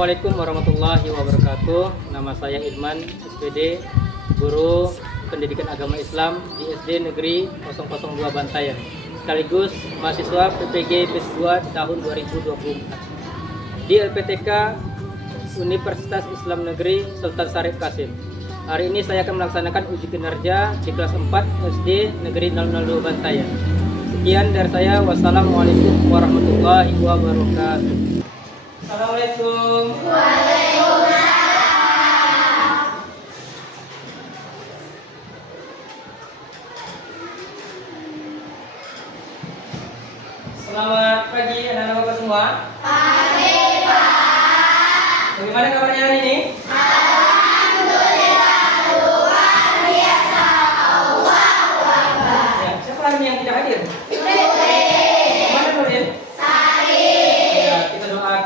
Assalamualaikum warahmatullahi wabarakatuh. Nama saya Ilman, SPD, Guru Pendidikan Agama Islam di SD Negeri 002 Bantayan, sekaligus mahasiswa PPG PIS 2 tahun 2024 di LPTK Universitas Islam Negeri Sultan Syarif Qasim. Hari ini saya akan melaksanakan uji kinerja di kelas 4 SD Negeri 002 Bantayan. Sekian dari saya. Wassalamualaikum warahmatullahi wabarakatuh. Assalamualaikum. Waalaikumsalam. Selamat pagi anak-anak Bapak semua. Pagi, Pak. Bagaimana kabarnya hari ini? Alhamdulillah, luar biasa. Allahu Akbar. Ya, siapa lagi yang tidak hadir? Mana Nurin?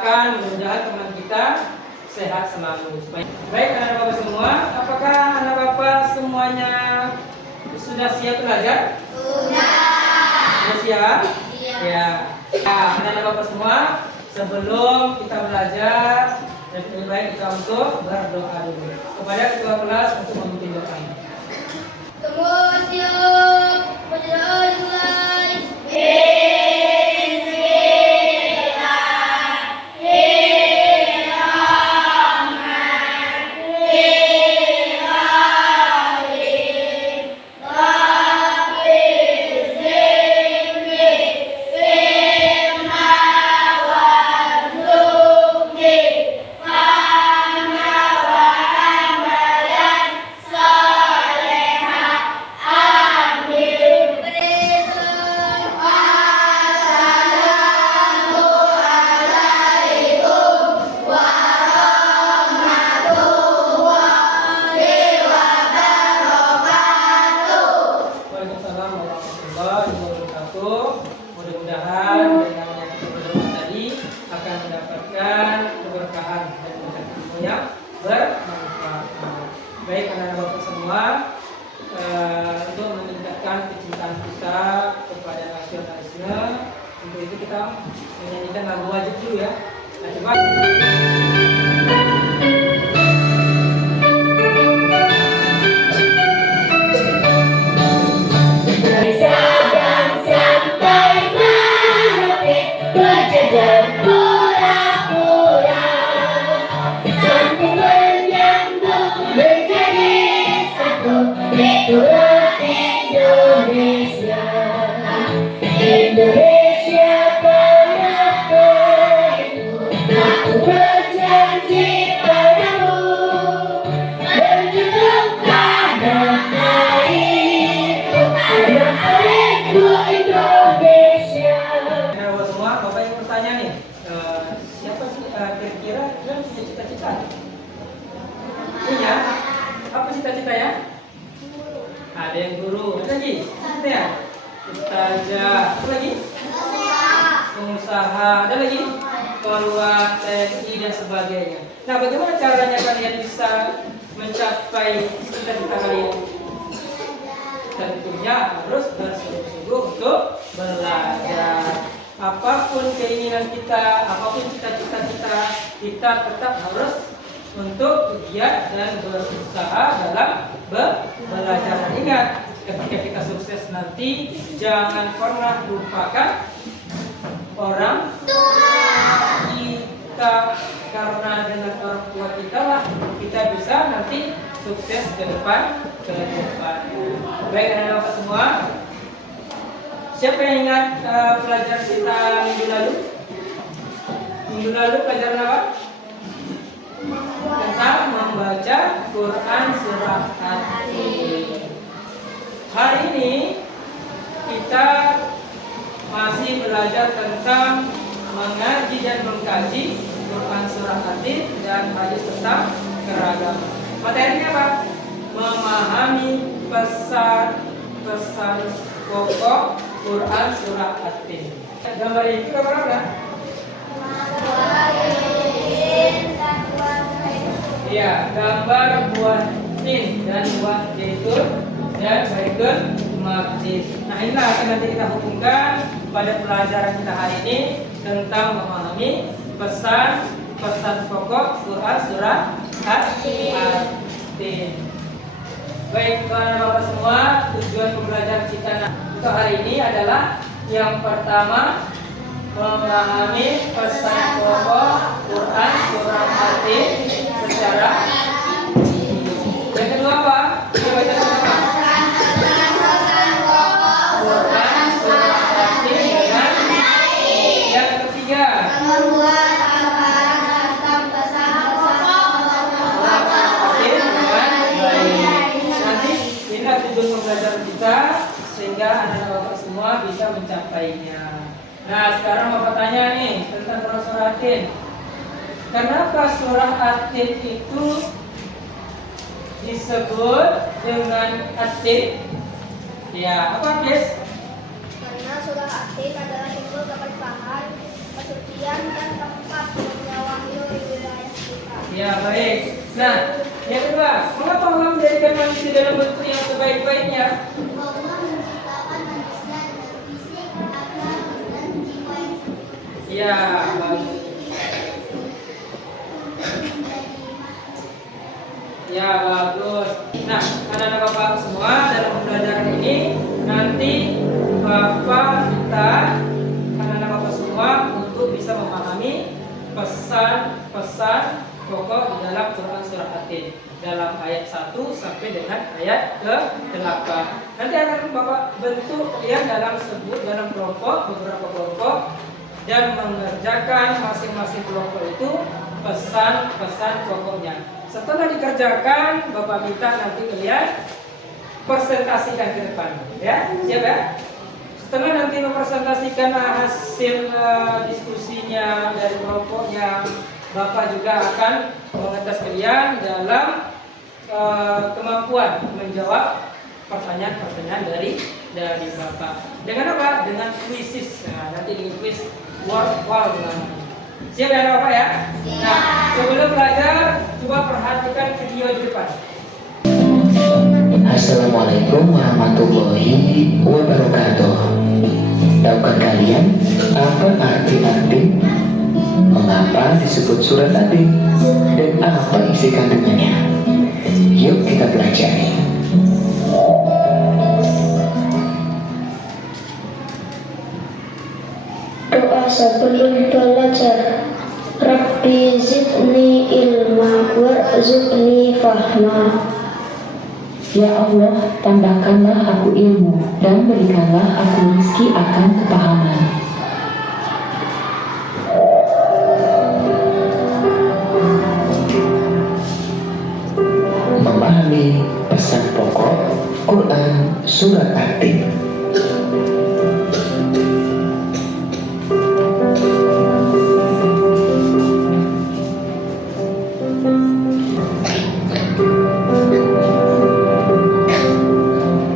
Mudah-mudahan teman kita sehat selalu. Baik anak bapak semua, apakah anak bapak semuanya sudah siap belajar? Sudah siap? Ya. Nah, anak bapak semua, sebelum kita belajar, lebih baik kita untuk berdoa dulu kepada ketua kelas untuk memimpin doa. Semua siap, berdoa dimulai. Mudah-mudahan dengan yang kita berdoa tadi akan mendapatkan keberkahan dan ilmu yang bermanfaat. Baik anak-anak bapak semua, untuk meningkatkan kecintaan kita kepada nasionalisme, untuk itu kita menyanyikan lagu wajib dulu ya. Nah, coba. Indonesia bangga itu, aku berjanji padamu, menjunjung tanah airku, tanah airku Indonesia. Nah, semua, Bapak yang bertanya nih, siapa sih kira-kira yang punya cita-cita? Punya? Apa cita-citanya? Ada yang guru, ada lagi? Ada ya? Ustazah, apa lagi? Pengusaha, ada lagi? Keluar TNI dan sebagainya. Nah, bagaimana caranya kalian bisa mencapai cita-cita kalian? Tentunya harus bersungguh-sungguh untuk belajar. Apapun keinginan kita, apapun cita-cita kita tetap harus untuk giat dan berusaha dalam belajar. Ingat, ketika kita sukses nanti, jangan pernah lupakan orang tua kita, karena dengan orang tua kita lah kita bisa nanti sukses ke depan. Baik anak-anak semua, siapa yang ingat pelajaran kita minggu lalu? Minggu lalu pelajaran apa? Tentang membaca Quran surah At-Tin. Hari ini kita masih belajar tentang mengaji dan mengkaji Quran surah At-Tin dan hadis tentang keragaman. Materinya apa? Memahami pesan-pesan pokok Quran surah At-Tin. Gambar ini gambar apa? Ya, gambar buah tin dan buah zaitun dan baitul maqdis. Nah, inilah akan nanti kita hubungkan pada pelajaran kita hari ini tentang memahami pesan pesan pokok Quran surat At-Tin. Baik Bapak semua, tujuan pembelajaran kita untuk hari ini adalah yang pertama memahami pesan pokok Quran surat At-Tin secara. Yang kedua apa? Coba kita sama. Quran surat At-Tin dengan. Yang ketiga. Membuat hafalan tentang pesan pokok At-Tin dengan baik. Nanti inilah tujuan pembelajaran kita sehingga anak-anak Bapak semua bisa mencapainya. Nah, sekarang Bapak tanya nih tentang surah At-Tin. Kenapa surah At-Tin itu disebut dengan At-Tin? Ya, apa guys? Karena surah At-Tin adalah simbol keberkahan, kesucian dan tempat turunnya wahyu di wilayah kita. Ya, baik. Nah, yang kedua, mengapa Allah menjadikan manusia dalam bentuk yang sebaik-baiknya? Allah menciptakan manusia dengan fisik, akal, dan jiwa yang sempurna. Ya, bagus. Ya, bagus. Nah, anak-anak Bapak semua dalam pembelajaran ini nanti Bapak minta anak-anak Bapak semua untuk bisa memahami pesan-pesan pokok di dalam Quran surah At-Tin dalam ayat 1 sampai dengan ayat ke-8. Nanti akan Bapak bentuk kalian dalam kelompok, beberapa kelompok, dan mengerjakan masing-masing kelompok itu pesan-pesan pokoknya. Setelah dikerjakan, Bapak minta nanti kalian presentasikan ke depan, ya, siap ya? Setelah nanti mempresentasikan hasil diskusinya dari kelompoknya, Bapak juga akan mengetes kalian dalam kemampuan menjawab pertanyaan-pertanyaan dari Bapak. Dengan apa? Dengan kuisis. Nah, nanti di kuis wall. Siap ya Bapak ya? Nah, sebelum belajar, coba perhatikan video di depan. Assalamualaikum warahmatullahi wabarakatuh. Tahukah kalian apa arti At-Tin? Mengapa disebut surat At-Tin? Dan apa isi kandungannya? Yuk kita pelajari. Doa sebelum belajar. Rabbi zidni ilma warzuqni fahma. Ya Allah, tambahkanlah aku ilmu dan berikanlah aku rezeki akan kepahaman. Memahami pesan pokok Quran surat At-Tin.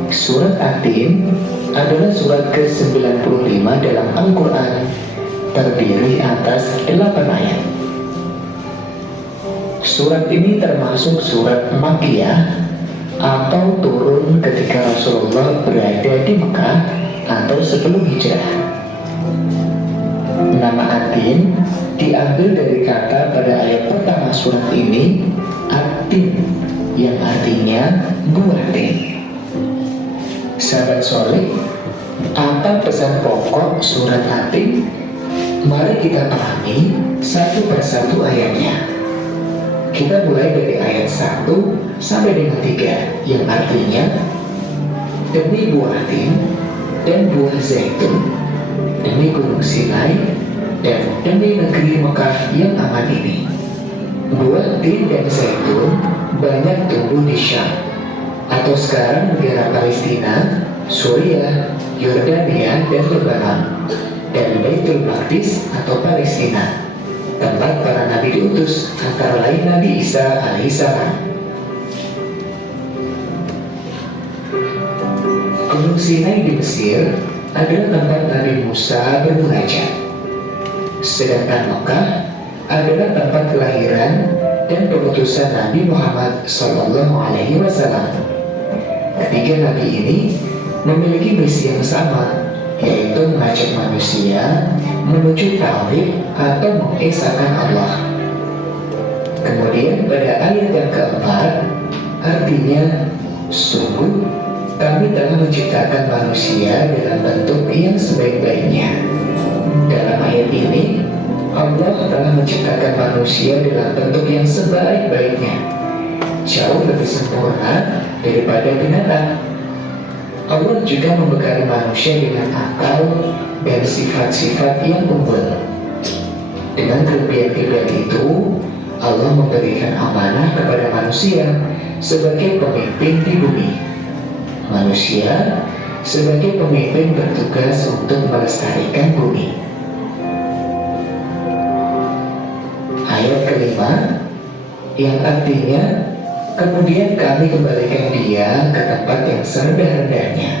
Surat At-Tin adalah surat ke-95 dalam Al-Quran, terdiri atas 8 ayat. Surat ini termasuk surat Makkiyah atau turun ketika Rasulullah berada di Mekah atau sebelum hijrah. Nama At-Tin diambil dari kata pada ayat pertama surat ini, At-Tin, yang artinya buah tin. Sahabat soleh, apa pesan pokok surat At-Tin? Mari kita pahami satu persatu ayatnya. Kita mulai dari ayat 1 sampai dengan 3, yang artinya demi buah tin dan buah zaitun, demi gunung Sinai dan demi negeri Mekah yang aman ini. Buah tin dan zaitun banyak tumbuh di Syam atau sekarang negara Palestina, Suriah, Yordania, dan Lebanon, dan Baitul Maqdis atau Palestina, tempat para nabi diutus, antara lain Nabi Isa alaihissalam. Gunung Sinai di Mesir adalah tempat Nabi Musa bermunajat, sedangkan Mekah adalah tempat kelahiran dan pengutusan Nabi Muhammad SAW. Ketiga nabi ini memiliki misi yang sama, yaitu mengajak manusia menuju tauhid atau mengesahkan Allah. Kemudian pada ayat yang keempat, artinya sungguh kami telah menciptakan manusia dalam bentuk yang sebaik-baiknya. Dalam ayat ini, Allah telah menciptakan manusia dalam bentuk yang sebaik-baiknya, jauh lebih sempurna daripada binatang. Allah juga membekali manusia dengan akal dan sifat-sifat yang unggul. Dengan kelebihan-kelebihan itu, Allah memberikan amanah kepada manusia sebagai pemimpin di bumi. Manusia sebagai pemimpin bertugas untuk melestarikan bumi. Ayat kelima, yang artinya kemudian kami kembalikan dia ke tempat yang serendah-rendahnya.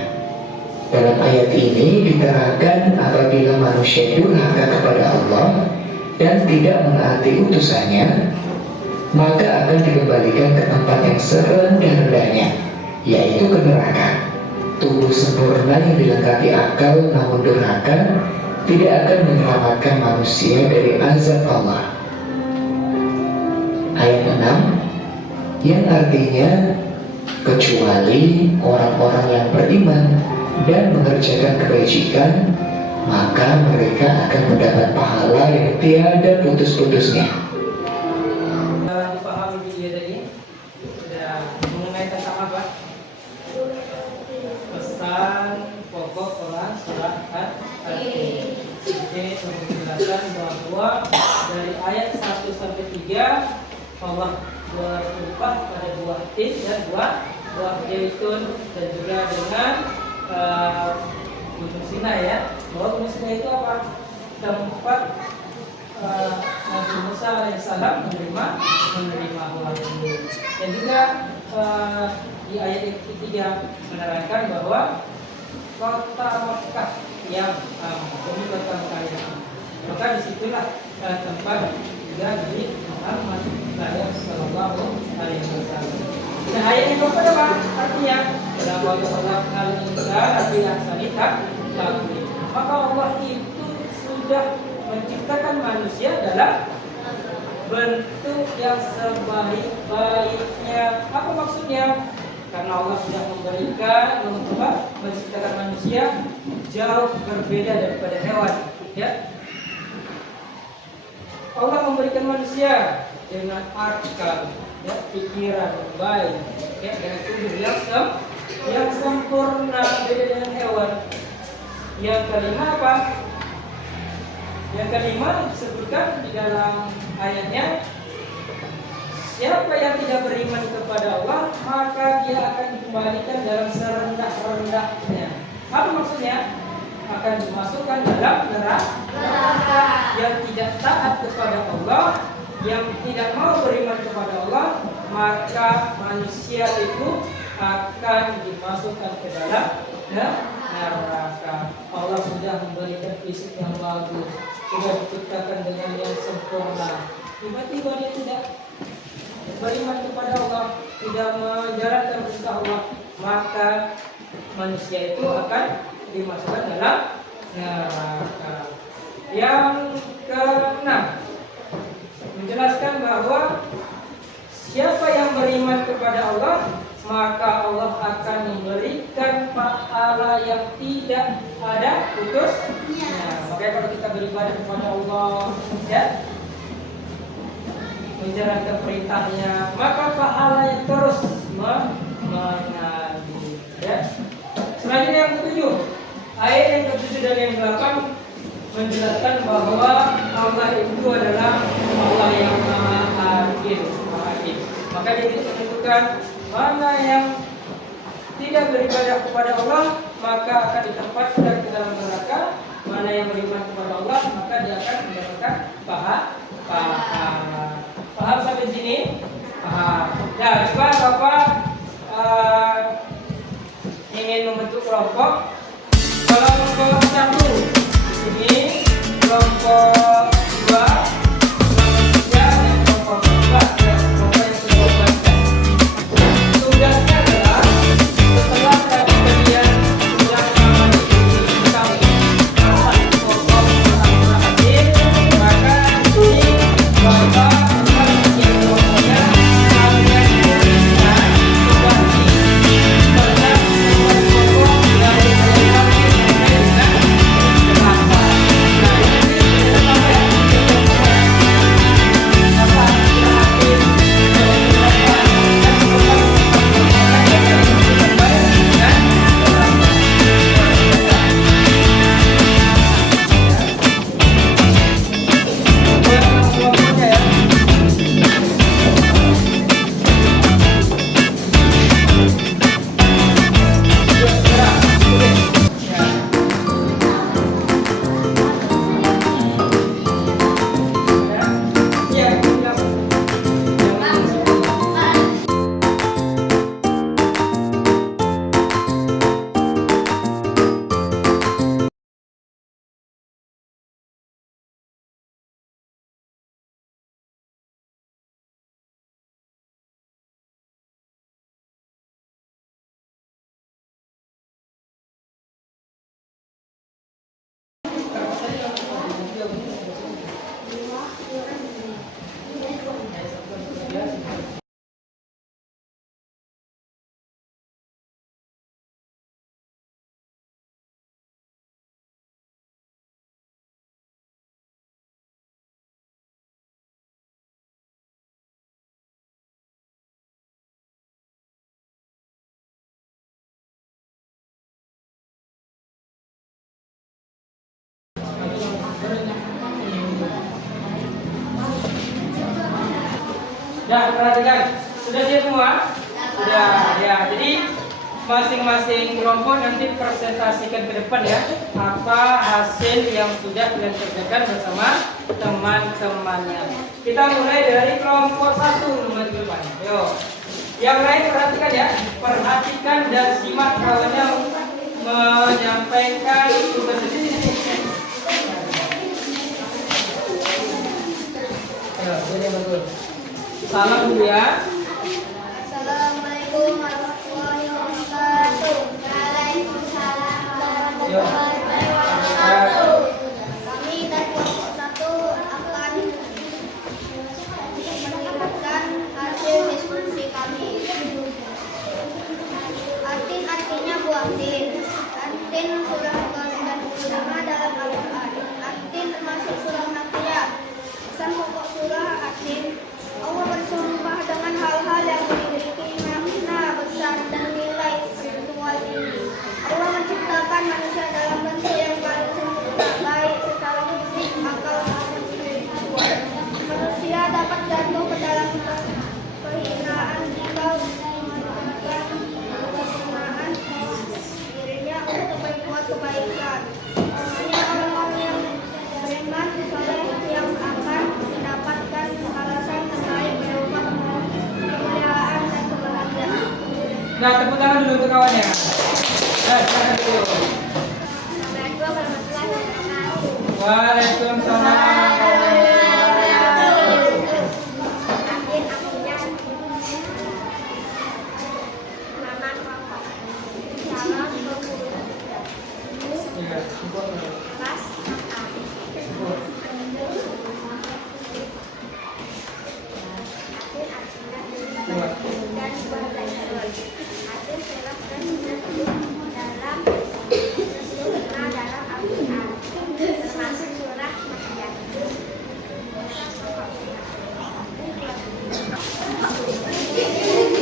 Dalam ayat ini diterangkan apabila manusia durhaka kepada Allah dan tidak menaati utusannya, maka akan dikembalikan ke tempat yang serendah-rendahnya, yaitu ke neraka. Tubuh sempurna yang dilengkapi akal namun durhaka tidak akan menyelamatkan manusia dari azab Allah. Ayat 6, yang artinya kecuali orang-orang yang beriman dan mengerjakan kebajikan, maka mereka akan mendapat pahala yang tiada putus-putusnya. Dipahami video tadi sudah mengenai tentang apa? Pesan pokok Quran surat Al-Fatih. Jadi menjelaskan bahwa dari ayat 1 sampai 3 Allah bersumpah pada buah tin dan buah zaitun, dan juga dengan Gunung Sinai, ya. Bahwa Gunung Sinai itu apa? Tempat Nabi Musa alaihissalam menerima wahyu. Dan juga di ayat yang ketiga menerangkan bahwa kota Mekah yang demi kota Mekah yang maka disitulah tempat juga Nabi Muhammad sallallahu alaihi wasallam. Nah, ayat yang keempat apa? Artinya dalam Allah tidak sanitak takdir. Maka Allah itu sudah menciptakan manusia dalam bentuk yang sebaik-baiknya. Apa maksudnya? Karena Allah sudah menciptakan manusia jauh berbeda daripada hewan, ya. Allah memberikan manusia dengan akal, ya, pikiran yang baik, ya, dengan tubuh yang sempurna, beda dengan hewan. Yang kelima apa? Yang kelima disebutkan di dalam ayatnya, siapa yang tidak beriman kepada Allah, maka dia akan dikembalikan dalam serendah-rendahnya. Apa maksudnya? Akan dimasukkan dalam neraka. Yang tidak taat kepada Allah, yang tidak mau beriman kepada Allah, maka manusia itu akan dimasukkan ke dalam neraka. Allah sudah memberikan fisik yang bagus, sudah diciptakan dengan yang sempurna. Tiba-tiba dia tidak beriman kepada Allah, tidak menjalankan perintah Allah, maka manusia itu akan dimasukkan dalam neraka. Yang keenam, menjelaskan bahwa siapa yang beriman kepada Allah, maka Allah akan memberikan pahala yang tidak ada putusnya. Makanya kalau kita beribadah kepada Allah, ya, menjalankan perintahnya, maka pahala yang terus mengalir, ya. Selanjutnya yang ketujuh, ayat yang ketujuh dan yang ke-8 menjelaskan bahwa Allah itu adalah Allah yang maha adil. Maka dia menentukan mana yang tidak beribadah kepada Allah, maka akan ditempatkan ke dalam neraka. Mana yang beriman kepada Allah, maka dia akan mendapatkan pahala. Paham sampai sini? Paham. Nah, coba Bapak ingin membentuk kelompok. Kelompok 1 ini, kelompok 2, kelompok 3, dan kelompok 4. Kelompok yang sudah dibaca. Tugasnya adalah setelah tadi kalian sudah mengetahui asal pokok Al-Quran, maka ini Bapak yang kelompok Ya, perhatikan. Sudah siap semua? Sudah. Ya, jadi masing-masing kelompok nanti presentasikan ke depan ya apa hasil yang sudah kalian kerjakan bersama teman-temannya. Kita mulai dari kelompok 1 nomor depan. Yo. Yang lain perhatikan ya. Perhatikan dan simak kawannya menyampaikan tugas ini. Salam dulu ya. Assalamualaikum warahmatullahi wabarakatuh. Waalaikumsalam warahmatullahi wabarakatuh. Kami dari kelompok 1 akan menyampaikan hasil diskusi kami. Atin artinya buah tin. Atin surah ke-95 dalam Al-Quran. Atin termasuk surah Makkiyah. Pesan pokok surah Atin, Allah bersumpah dengan hal-hal yang memiliki makna besar dan nilai spiritual tinggi. Allah menciptakan manusia dalam bentuk yang paling sempurna, baik secara fisik, akal, maupun spiritual. Manusia dapat jatuh ke dalam kehinaan jika melakukan kehinaan dirinya untuk berbuat kebaikan. Hanya orang-orang yang beriman soleh yang akan mendapatkan balasan terbaik berupa kemuliaan dan kebahagiaan. Nah, tepuk tangan dulu untuk kawannya. Silakan dulu. Assalamualaikum warahmatullahi wabarakatuh. Waalaikumsalam. Atin artinya nama kelompok. Salam Iya, pas dan berbeza. Atin surah ke-95 dalam Al-Quran, termasuk surah Makkiyah.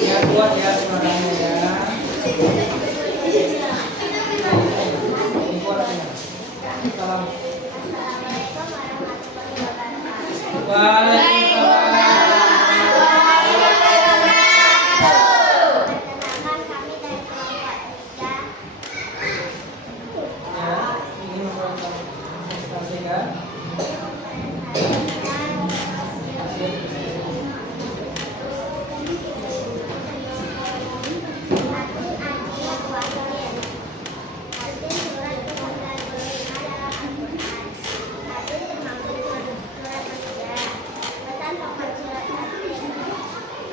ya kuat ya suaranya ya. Salam. Assalamualaikum warahmatullahi wabarakatuh. Waalaikumsalam. Perkenalkan kami dari kelompok 3. Ya, ini mempresentasikan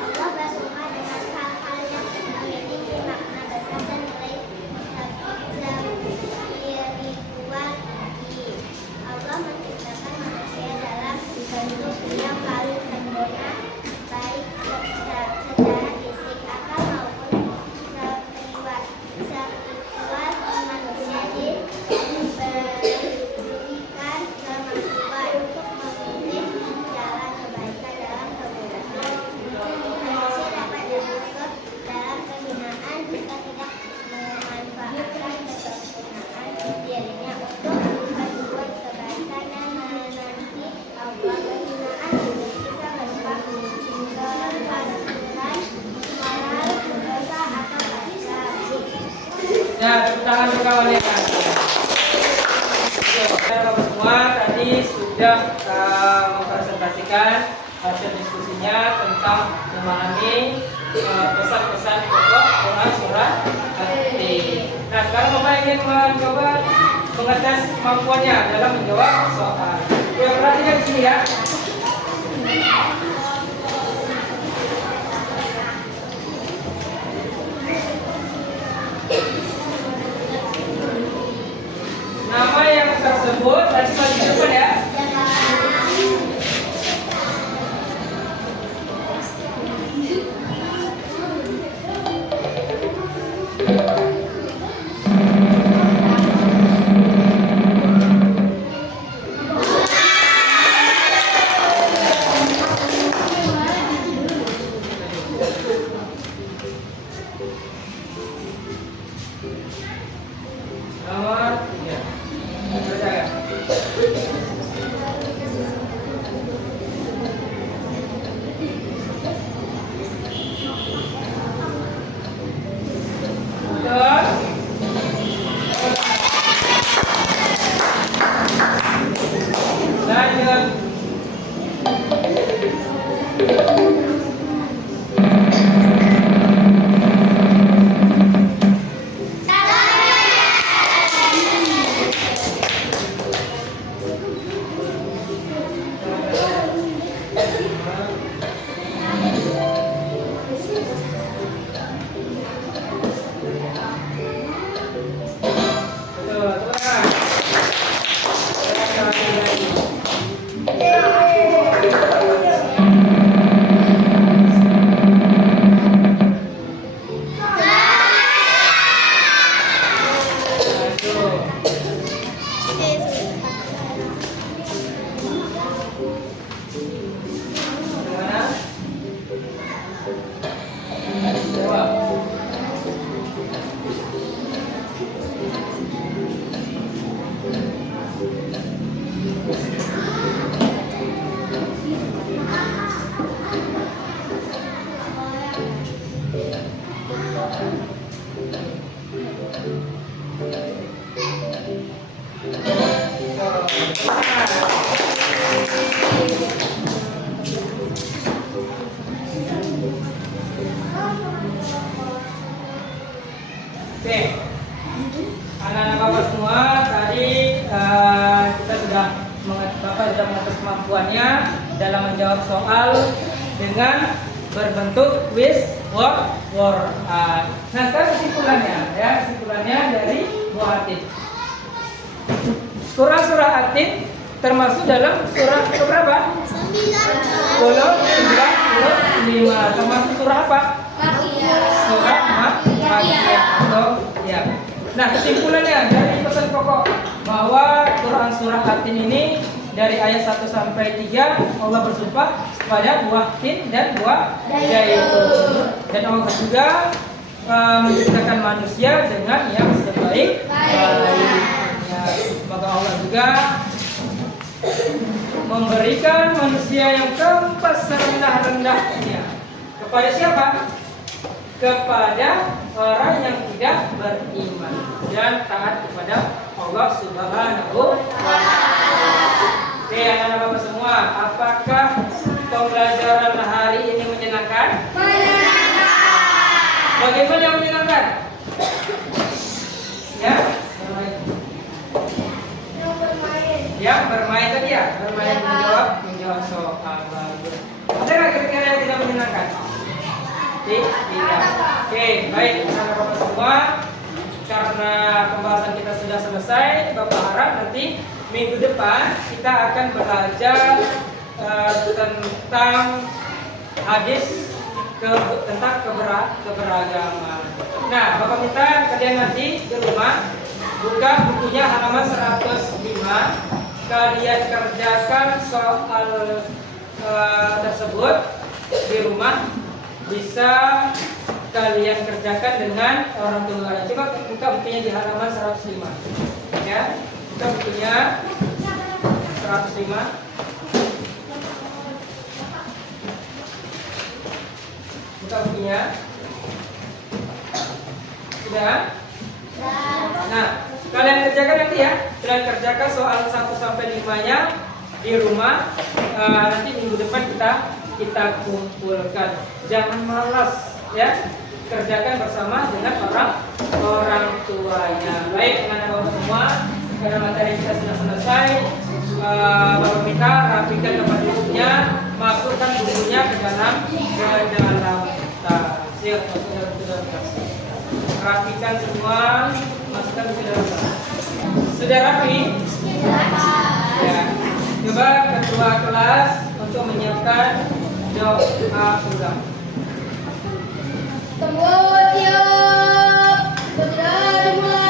Allah bersumpah dengan hal-hal yang memiliki makna besar dan nilai spiritual tinggi. Allah menciptakan manusia dalam bentuk yang paling sempurna, baik secara fisik, akal maupun spiritual. Manusia diberikan kemampuan untuk memilih jalan kebaikan dalam kemudahan. Manusia dapat jatuh dalam kehinaan jika tidak memanfaatkan kesempurnaan dirinya untuk berbuat kebaikan dan menanti Allah. Kehinaan bisa berupa kefasikan, moral, dosa, atau fasad. ya, tepuk tangan untuk kawannya. Bapak semua tadi sudah mempresentasikan hasil diskusinya tentang memahami pesan-pesan pokok Quran surah At-Tin. Nah, sekarang Bapak ingin mencoba mengetes kemampuannya dalam menjawab soal. Ya, perhatikan di sini ya. Nama yang tersebut tadi masih di depan ya. Nomor 3. Percaya. Oke, anak-anak bapak semua, tadi kita sudah bapak sudah mengatur kemampuannya dalam menjawab soal dengan berbentuk quiz word. Nah, sekarang kesimpulannya, ya kesimpulannya dari buah Atin. Surah Atin termasuk dalam surah keberapa? 95. Termasuk surah apa? Surah Makkiyah atau ya. Nah, kesimpulannya dari pesan pokok bahwa Quran surah Atin ini dari ayat 1 sampai 3 Allah bersumpah pada buah tin dan buah zaitun. Dan Allah juga menciptakan manusia dengan yang sebaik-baiknya. Semoga Allah juga memberikan manusia yang keempat serendah-rendahnya. Kepada siapa? Kepada orang yang tidak beriman dan taat kepada Allah Subhanahu wa Ta'ala. Oke, anak-anak bapak semua, apakah pembelajaran hari ini menyenangkan? Bagaimana yang menyenangkan? Ya, yang bermain tadi ya, bermain menjawab soal. Ada nggak kira-kira yang tidak menyenangkan? Tidak. Oke, baik anak-anak bapak semua. Karena pembahasan kita sudah selesai, Bapak harap nanti minggu depan kita akan belajar tentang hadis tentang keberagaman. Nah, Bapak minta kalian nanti di rumah buka bukunya halaman 105. Kalian kerjakan soal tersebut di rumah, bisa kalian kerjakan dengan orang tua. Coba buka bukunya di halaman 105. Ya, buka bukunya 105. Buka bukunya. Sudah? Nah, kalian kerjakan nanti ya. Kalian kerjakan soal 1 sampai 5-nya di rumah. Nanti minggu depan kita kumpulkan. Jangan malas ya. Kerjakan bersama dengan orang tuanya. Baik, anak-anak semua, karena materi kita sudah selesai, Bapak minta rapikan tempat duduknya, masukkan bukunya ke dalam tas. Siap, masukkan ke dalam tas. Rapikan semua, masukkan ke dalam tas. Sudah rapi? Ya. Coba ketua kelas untuk menyiapkan doa ulang. Semua siap, sudah dimulai.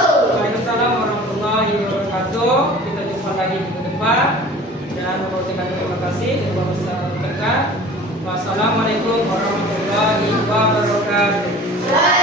Waalaikumsalam warahmatullahi wabarakatuh. Kita jumpa lagi minggu depan dan mengucapkan terima kasih kepada Wassalamualaikum warahmatullahi wabarakatuh.